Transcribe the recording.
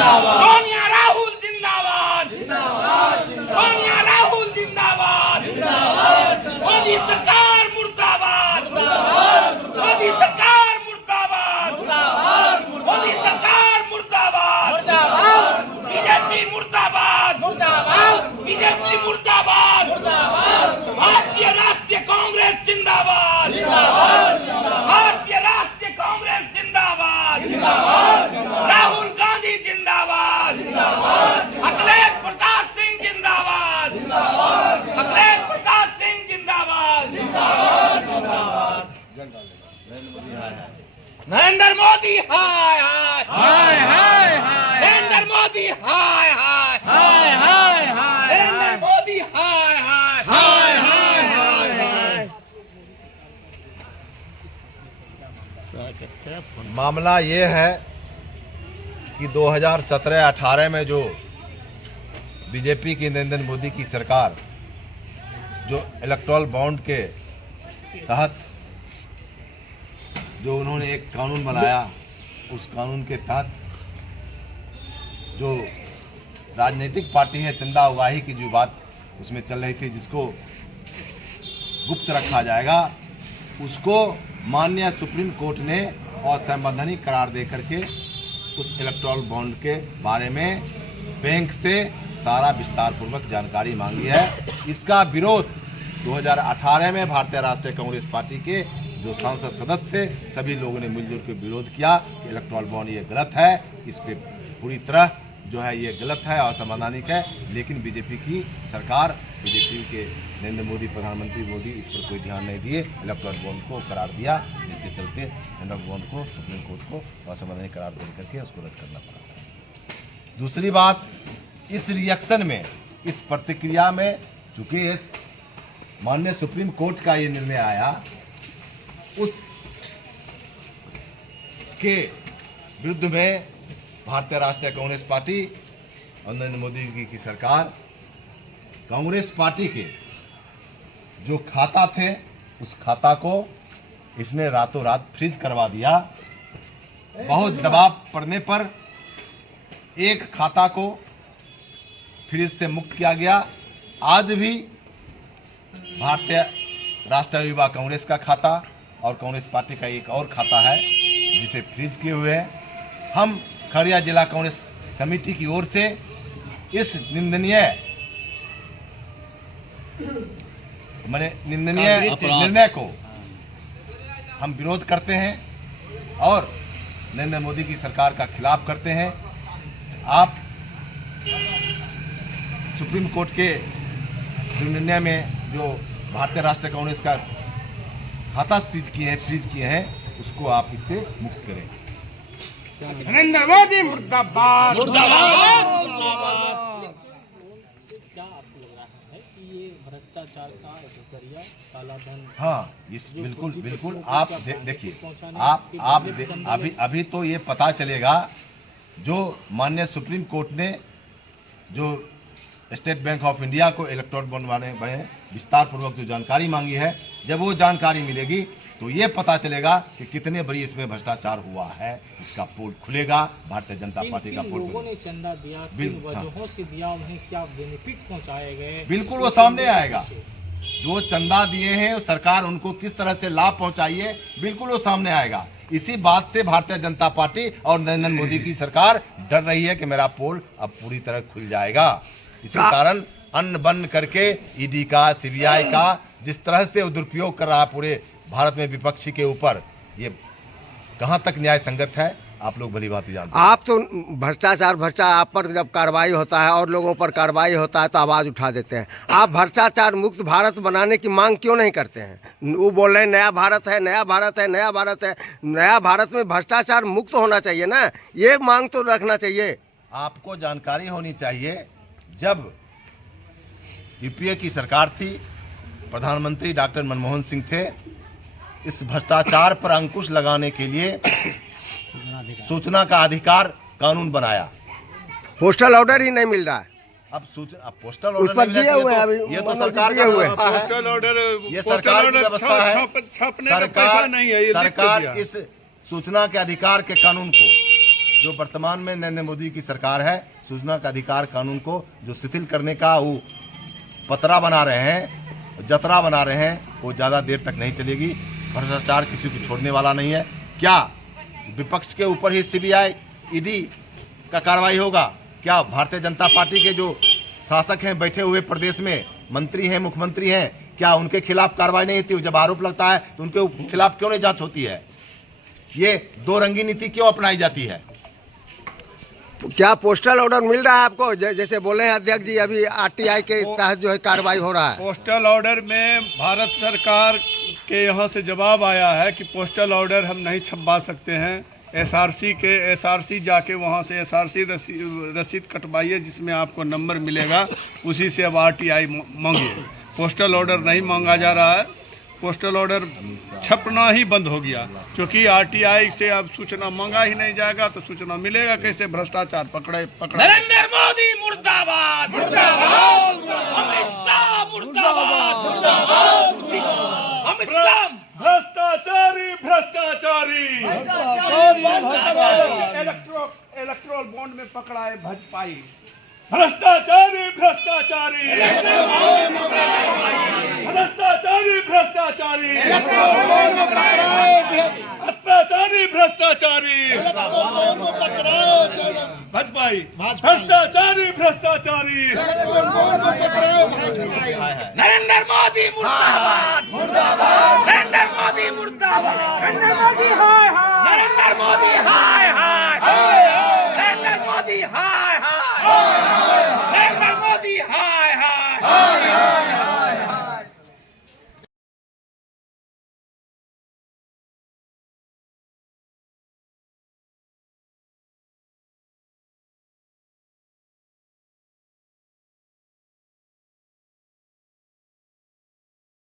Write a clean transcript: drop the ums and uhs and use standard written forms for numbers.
सोनिया राहुल जिंदाबाद, सोनिया राहुल जिंदाबाद, मोदी सरकार मुर्दाबाद, मोदी सरकार मुर्दाबाद, मोदी सरकार मुर्दाबाद, बीजेपी मुर्दाबाद, बीजेपी मुर्दाबाद, भारतीय राष्ट्रीय कांग्रेस जिंदाबाद, भारतीय राष्ट्रीय कांग्रेस जिंदाबाद, राहुल गांधी जिंदाबाद, अखिलेश प्रसाद सिंह जिंदाबाद, अखिलेश प्रसाद सिंह जिंदाबाद, नरेंद्र मोदी हाय हाय हाय हाय हाय नरेंद्र मोदी हाय हाय हाय हाय हाय नरेंद्र मोदी हाय हाय हाय हाय हाय हाय। मामला ये है कि 2017-18 में जो बीजेपी की नरेंद्र मोदी की सरकार जो इलेक्टोरल बॉन्ड के तहत जो उन्होंने एक कानून बनाया, उस कानून के तहत जो राजनीतिक पार्टी है चंदा उगाही की जो बात उसमें चल रही थी, जिसको गुप्त रखा जाएगा, उसको माननीय सुप्रीम कोर्ट ने असंवैधानिक करार दे करके उस इलेक्टोरल बॉन्ड के बारे में बैंक से सारा विस्तार पूर्वक जानकारी मांगी है। इसका विरोध 2018 में भारतीय राष्ट्रीय कांग्रेस पार्टी के जो सांसद सदस्य थे, सभी लोगों ने मिलजुल के विरोध किया कि इलेक्टोरल बॉन्ड ये गलत है, इस पे पूरी तरह जो है ये गलत है, असंवैधानिक है। लेकिन बीजेपी की सरकार, बीजेपी के नरेंद्र मोदी, प्रधानमंत्री मोदी इस पर कोई ध्यान नहीं दिए, इलेक्टोरल बॉन्ड को करार दिया, जिसके चलते इलेक्टोरल बॉन्ड को सुप्रीम कोर्ट को असंवैधानिक करार दे करके उसको रद्द करना पड़ा। दूसरी बात, इस रिएक्शन में, इस प्रतिक्रिया में, चूंकि इस माननीय सुप्रीम कोर्ट का ये निर्णय आया, उस के विरुद्ध में भारतीय राष्ट्रीय कांग्रेस पार्टी और नरेंद्र मोदी जी की सरकार कांग्रेस पार्टी के जो खाता थे उस खाता को इसने रातों रात फ्रीज करवा दिया। बहुत दबाव पड़ने पर एक खाता को फ्रीज से मुक्त किया गया। आज भी भारतीय राष्ट्रीय युवा कांग्रेस का खाता और कांग्रेस पार्टी का एक और खाता है जिसे फ्रीज किए हुए हैं। हम खगड़िया जिला कांग्रेस कमेटी की ओर से इस निंदनीय निर्णय को हम विरोध करते हैं और नरेंद्र मोदी की सरकार का खिलाफ करते हैं। आप सुप्रीम कोर्ट के जो निर्णय में जो भारतीय राष्ट्रीय कांग्रेस का खाता सीज किए हैं, फ्रीज किए हैं, उसको आप इससे मुक्त करें। नरेंद्र मोदी मुर्दाबाद, मुर्दाबाद। क्या आपको लग रहा है कि ये भ्रष्टाचार का जरिया, काला धन? हाँ, इस बिल्कुल बिल्कुल आप देखिए, आप अभी तो ये पता चलेगा, जो माननीय सुप्रीम कोर्ट ने जो स्टेट बैंक ऑफ इंडिया को इलेक्टोरल बॉन्ड बने विस्तार पूर्वक जो जानकारी मांगी है, जब वो जानकारी मिलेगी तो ये पता चलेगा कि कितने बड़ी इसमें भ्रष्टाचार हुआ है। इसका पोल खुलेगा, भारतीय जनता पार्टी का पोल लोगों ने चंदा दिया, किन वजहों से दिया, उन्हें क्या बेनिफिट पहुंचाए गए, बिल्कुल वो सामने आएगा। जो चंदा दिए हैं सरकार उनको किस तरह से लाभ पहुंचाई है, बिल्कुल वो सामने आएगा। इसी बात से भारतीय जनता पार्टी और नरेंद्र मोदी की सरकार डर रही है कि मेरा पोल अब पूरी तरह खुल जाएगा। इसी कारण अन्न बंद करके ईडी का, सीबीआई का जिस तरह से दुरुपयोग कर रहा है पूरे भारत में विपक्षी के ऊपर, ये कहां तक न्याय संगत है, आप लोग भली भांति जानते हैं। आप तो भ्रष्टाचार आप पर जब कार्रवाई होता है और लोगों पर कार्रवाई होता है तो आवाज़ उठा देते हैं। आप भ्रष्टाचार मुक्त भारत बनाने की मांग क्यों नहीं करते हैं? वो बोल रहे हैं नया भारत है, नया भारत है, नया भारत है। नया भारत में भ्रष्टाचार मुक्त होना चाहिए ना, ये मांग तो रखना चाहिए। आपको जानकारी होनी चाहिए, जब यूपीए की सरकार थी, प्रधानमंत्री डॉक्टर मनमोहन सिंह थे, इस भ्रष्टाचार पर अंकुश लगाने के लिए सूचना का अधिकार कानून बनाया। पोस्टल ऑर्डर ही नहीं मिल रहा है। अब पोस्टल उस पर दिए हुए हैं, ये तो सरकार का व्यवस्था है, पोस्टल ऑर्डर, ये सरकार की व्यवस्था है। छापने का पैसा नहीं है, ये सरकार इस सूचना के अधिकार के कानून को जो वर्तमान में नरेंद्र मोदी की सरकार है, सूचना का अधिकार कानून को जो शिथिल करने का वो पतरा बना रहे हैं, जतरा बना रहे हैं, वो ज़्यादा देर तक नहीं चलेगी। भ्रष्टाचार किसी को छोड़ने वाला नहीं है। क्या विपक्ष के ऊपर ही सीबीआई ईडी का कार्रवाई होगा? क्या भारतीय जनता पार्टी के जो शासक हैं, बैठे हुए प्रदेश में मंत्री हैं, मुख्यमंत्री हैं, क्या उनके खिलाफ कार्रवाई नहीं होती? जब आरोप लगता है तो उनके खिलाफ क्यों नहीं जांच होती है? ये दो रंगी नीति क्यों अपनाई जाती है? क्या पोस्टल ऑर्डर मिल रहा है आपको? जैसे बोले हैं अध्यक्ष जी, अभी आरटीआई के तहत जो है कार्रवाई हो रहा है। पोस्टल ऑर्डर में भारत सरकार के यहाँ से जवाब आया है कि पोस्टल ऑर्डर हम नहीं छपवा सकते हैं। एसआरसी जाके वहाँ से एसआरसी रसीद कटवाइए, जिसमें आपको नंबर मिलेगा, उसी से अब आरटीआई मांगिए। पोस्टल ऑर्डर नहीं मांगा जा रहा है। पोस्टल ऑर्डर छपना ही बंद हो गया, क्योंकि आरटीआई से अब सूचना मांगा ही नहीं जाएगा तो सूचना मिलेगा कैसे? भ्रष्टाचार पकड़ा। नरेंद्र मोदी मुर्दाबाद, मुर्दाबाद। अमित शाह मुर्दाबाद, मुर्दाबाद। अमित शाह भ्रष्टाचारी, भ्रष्टाचारी। इलेक्ट्रोल बॉन्ड में पकड़ा है भाजपाई। भ्रष्टाचारी, भ्रष्टाचारी, भ्रष्टाचारी, भ्रष्टाचारी, भ्रष्टाचारी, भ्रष्टाचारी, भाजपाई। भ्रष्टाचारी, भ्रष्टाचारी। नरेंद्र मोदी मुर्दाबाद, मुर्दाबाद। नरेंद्र मोदी मुर्दाबाद, नरेंद्र मोदी हाय हाय, नरेंद्र मोदी हाय हाय।